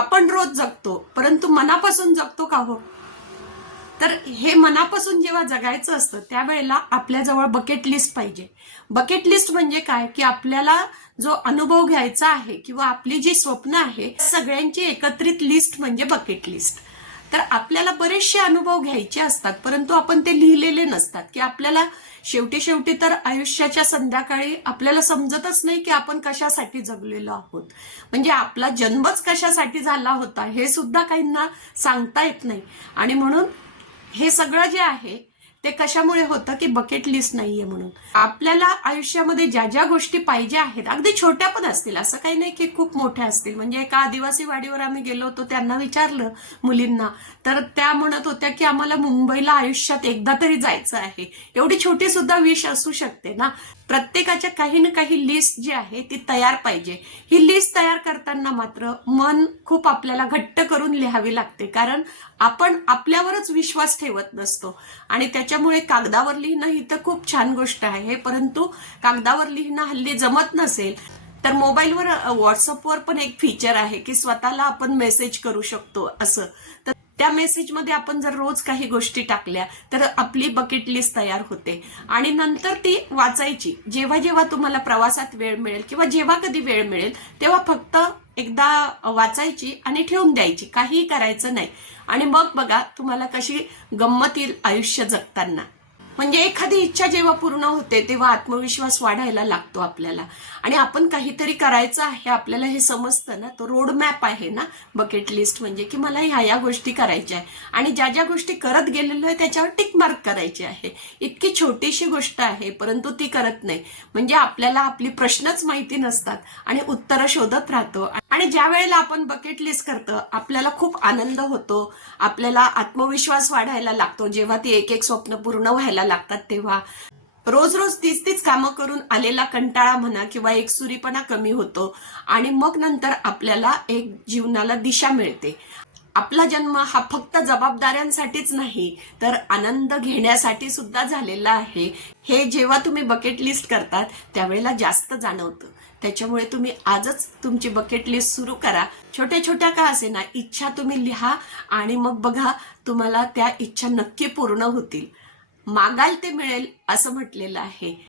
आपण रोज जगतो, परंतु मनापासून जगतो का हो? तर हे मनापासून जेव्हा जगायचं असतं त्यावेळेला आपल्याजवळ बकेट लिस्ट पाहिजे. बकेट लिस्ट म्हणजे काय, की आपल्याला जो अनुभव घ्यायचा आहे किंवा आपली जी स्वप्न आहे सगळ्यांची एकत्रित लिस्ट म्हणजे बकेट लिस्ट. तर आपल्याला बरेचसे अनुभव घ्यायचे असतात, परंतु आपण ते लिहिलेले नसतात, की आपल्याला शेवटी शेवटी तर आयुष्याच्या संध्याकाळी आपल्याला समजतच नाही की आपण कशासाठी जगलेलो आहोत. म्हणजे आपला जन्मच कशासाठी झाला होता हे सुद्धा काहींना सांगता येत नाही. आणि म्हणून हे सगळं जे आहे ते कशामुळे होतं, की बकेट लिस्ट नाहीये म्हणून. आपल्याला आयुष्यामध्ये ज्या ज्या गोष्टी पाहिजे आहेत, अगदी छोट्या पण असतील, असं काही नाही की खूप मोठ्या असतील. म्हणजे एका आदिवासी वाडीवर आम्ही गेलो होतो, त्यांना विचारलं मुलींना, तर त्या म्हणत होत्या की आम्हाला मुंबईला आयुष्यात एकदा तरी जायचं आहे. एवढी छोटी सुद्धा विश असू शकते ना. प्रत्येकाच्या काही ना काही लिस्ट जी आहे ती तयार पाहिजे. ही लिस्ट तयार करताना मात्र मन खूप आपल्याला घट्ट करून लिहावी लागते, कारण आपण आपल्यावरच विश्वास ठेवत नसतो. आणि त्याच्यामुळे कागदावर लिहिणं ही तर खूप छान गोष्ट आहे, परंतु कागदावर लिहिणं हल्ली जमत नसेल तर मोबाईलवर व्हॉट्सअपवर पण एक फीचर आहे की स्वतःला आपण मेसेज करू शकतो असं. तर त्या मेसेजमध्ये आपण जर रोज काही गोष्टी टाकल्या तर आपली बकेट लिस्ट तयार होते आणि नंतर ती वाचायची. जेव्हा जेव्हा तुम्हाला प्रवासात वेळ मिळेल किंवा जेव्हा कधी वेळ मिळेल तेव्हा फक्त एकदा वाचायची आणि ठेवून द्यायची, काहीही करायचं नाही. आणि मग बघा तुम्हाला कशी गंमत येईल आयुष्य जगताना. म्हणजे एखादी इच्छा जेव्हा पूर्ण होते तेव्हा आत्मविश्वास वाढायला लागतो आपल्याला, आणि आपण काहीतरी करायचं आहे आपल्याला हे समजतं ना. तो रोड मॅप आहे ना बकेट लिस्ट म्हणजे, की मला ह्या गोष्टी करायच्या आहे आणि ज्या ज्या गोष्टी करत गेलेलो आहे त्याच्यावर टिक मार्क करायची आहे. इतकी छोटीशी गोष्ट आहे परंतु ती करत नाही म्हणजे आपल्याला आपली प्रश्नच माहिती नसतात आणि उत्तरं शोधत राहतो. आणि ज्या वेळेला आपण बकेट लिस्ट करतो आपल्याला खूप आनंद होतो, आपल्याला आत्मविश्वास वाढायला लागतो. जेव्हा ती एक एक स्वप्न पूर्ण व्हायला लागतात तेव्हा रोज रोज तीच तीच कामं करून आलेला कंटाळा म्हणा किंवा एकसुरीपणा कमी होतो आणि मग नंतर आपल्याला एक जीवनाला दिशा मिळते. आपला जन्म हा फक्त जबाबदाऱ्यांसाठीच नाही तर आनंद घेण्यासाठी सुद्धा झालेला आहे. हे जेव्हा तुम्ही बकेट लिस्ट करतात त्यावेळेला जास्त जाणवतं. त्याच्यामुळे तुम्ही आजच तुमची बकेट लिस्ट सुरू करा. छोट्या छोट्या का असे ना इच्छा तुम्ही लिहा आणि मग बघा तुम्हाला त्या इच्छा नक्की पूर्ण होतील. मागाल ते मिळेल असं म्हटलेलं आहे.